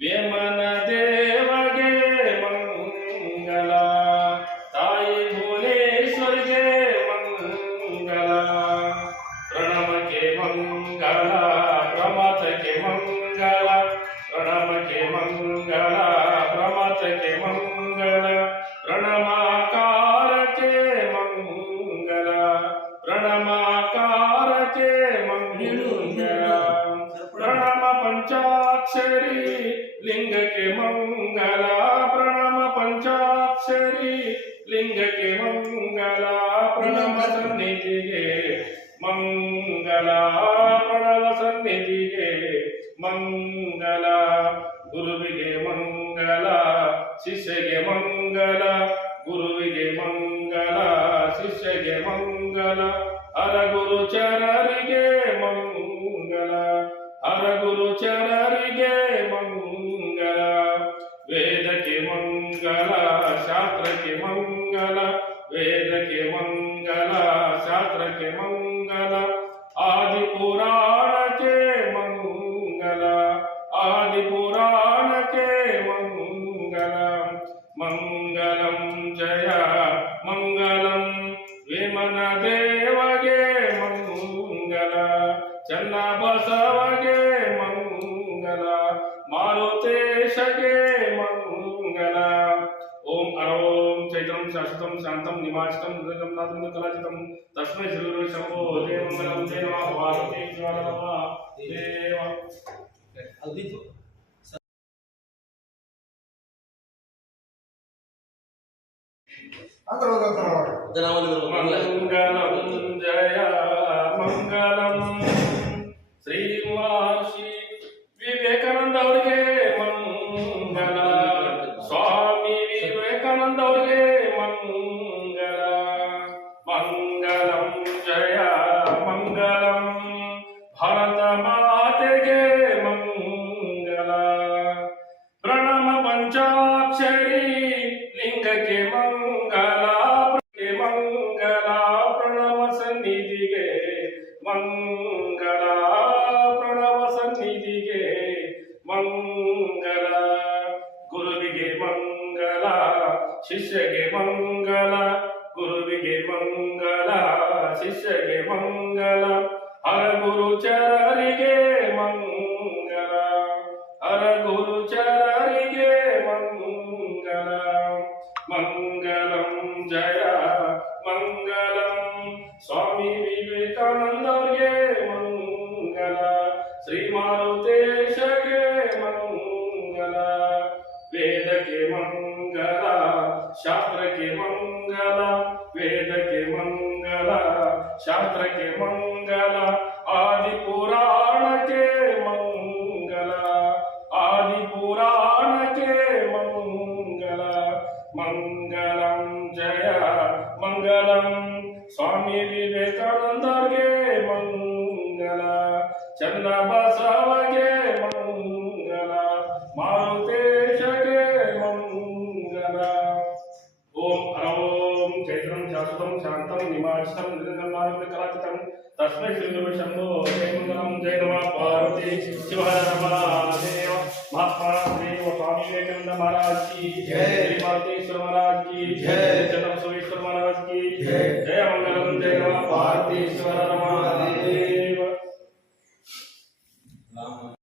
ವೇಮನ ದೇವಗೆ ಮಂಗಲ, ತಾಯಿ ಭುವನೇಶ್ವರಿಗೆ ಮಂಗಲ. ಪ್ರಣಮಕ್ಕೆ ಮಂಗಲ, ಪ್ರಮಥಕ್ಕೆ ಮಂಗಲ, ಪ್ರಣಮಕ್ಕೆ ಮಂಗಲ, ಪ್ರಮಥಕ್ಕೆ ಮಂಗಲ, ಪ್ರಣಮಾಕಾರಕ್ಕೆ ಮಂಗಲ, ಪ್ರಣಮಾಕಾರಕ್ಕೆ ಮಂಗಲ. ಪ್ರಣಮ ಪಂಚಾಕ್ಷರಿ ಲಿಂಗಕ್ಕೆ ಮಂಗಲ, ಪ್ರಣಮ ಪಂಚಾಕ್ಷರಿ ಲಿಂಗಕ್ಕೆ ಮಂಗಲ. ಪ್ರಣವ ಸನ್ನಿಧಿಗೆ ಮಂಗಲ, ಪ್ರಣವ ಸನ್ನಿಧಿಗೆ ಮಂಗಲ. ಗುರುವಿಗೆ ಮಂಗಲ, ಶಿಷ್ಯಗೆ ಮಂಗಲ, ಗುರುವಿಗೆ ಮಂಗಲ, ಶಿಷ್ಯಗೆ ಮಂಗಲ. ಹರಗುರು ಚರರಿಗೆ ಮಂಗಲ, ಹರಗುರು ಚರರಿಗೆ ಮಂಗಲ. ವೇದಕ್ಕೆ ಮಂಗಲ, ಶಾಸ್ತ್ರಕ್ಕೆ ಮಂಗಲ, ವೇದಕ್ಕೆ ಮಂಗಲ, ಶಾಸ್ತ್ರಕ್ಕೆ ಮಂಗಲ. ಆದಿಪುರಾಣಕ್ಕೆ ಮಂಗಲ, ಆದಿಪುರಾಣಕ್ಕೆ ಮಂಗಲ. ಮಂಗಲಂ ಜಯ ಮಂಗಲಂ ವೇಮನ ದೇವಗೆ ಮಂಗಲ, ಚನ್ನಬಸವಗೆ ಮಂಗಲ, ಮಾರುತೇಶಗೆ ಮಂಗಲ. ಓಂ ಅರೋಂ ಚೈತ್ರಂ ಶಾಶ್ವತಂ ಶಾಂತಂ ನಿಮಾಚಿತಂ ಹೃದಯಂ ನಾದಂ ಕಲಾಚಿತಂ ತಸ್ಮೈ ಶ್ರೀ ಗುರು ಶಂಭೋ ಜಯ ಮಂಗಲಂ ಜಯ ನಮಃ ಪಾರ್ವತಿ ಶಿವಾಯ ನಮಃ ದೇವ. ಮಂಗಲಂ ಜಯ ಮಂಗಲಂ ಶ್ರೀ ಮಹರ್ಷಿ ವಿವೇಕಾನಂದ ಅವರಿಗೆ ಮಂಗಲ, ಸ್ವಾಮಿ ವಿವೇಕಾನಂದ ಅವರಿಗೆ ಮಂಗಲ. ಮಂಗಲಂ ಜಯ ಮಂಗಲಂ ಭಾರತ ಮಾತೆಗೆ ಮಂಗಲ. ಪ್ರಣಮ ಪಂಚಾಕ್ಷರಿ ಲಿಂಗಕ್ಕೆ ಮಂಗಲ, ಮಂಗಲ. ಪ್ರಣವ ಸನ್ನಿಧಿಗೆ ಮಂಗಲ, ಪ್ರಣವ ಸನ್ನಿಧಿಗೆ ಮಂಗಲ. ಗುರುವಿಗೆ ಮಂಗಲ, ಶಿಷ್ಯಗೆ ಮಂಗಲ, ಗುರುವಿಗೆ ಮಂಗಲ, ಶಿಷ್ಯಗೆ ಮಂಗಲ. ಹರಗುರು ಚರರಿಗೆ ಮಂಗಲ, ಹರಗುರು ಚರರಿಗೆ ಮಂಗಲ. ಮಂಗಲಂ ಜಯ ಮಂಗಲಂ ಸ್ವಾಮಿ ವಿವೇಕಾನಂದ ಅವರಿಗೆ ಮಂಗಲ, ಶ್ರೀ ಮಾರುತೇಶಗೆ ಮಂಗಲ. ವೇದಕ್ಕೆ ಮಂಗಲ, ಶಾಸ್ತ್ರಕ್ಕೆ ಮಂಗಲ, ವೇದಕ್ಕೆ ಮಂಗಲ, ಶಾಸ್ತ್ರಕ್ಕೆ ಮಂಗಲ. ಆದಿಪುರಾಣಕ್ಕೆ ಮಂಗಲ, ಆದಿಪುರಾಣಕ್ಕೆ ಮಂಗಲ. ಮಂಗಲಂ ಜಯ ಮಂಗಲಂ ಸ್ವಾಮಿ ವಿವೇಕಾನಂದರಿಗೆ ಮಂಗಲ, ಚನ್ನಬಸವಗೆ ಮಂಗಲ, ಮಾರುತೇಶಗೆ ಮಂಗಲ. ಓಂ ಅರೋಂ ಚೈತ್ರಂ ಶಾಶ್ವತಂ ಶಾಂತಂ ನಿಮಾಚಿತಂ ಹೃದಯಂ ನಾದಂ ಕಲಾಚಿತಂ ತಸ್ಮೈ ಶ್ರೀ ಗುರು ಶಂಭೋ ಜಯ ಮಂಗಲಂ ಜಯ ನಮಃ ಪಾರ್ವತಿ ಶಿವಾಯ ನಮಃ ದೇವ. महात्मा श्री स्वामी विवेकानंद महाराज की जय, श्री मारुतेश्वर महाराज की जय, चंद्रबसवेश्वर महाराज की जय. जय मंगलम जय नमः पार्वती शिवाय नमः देव.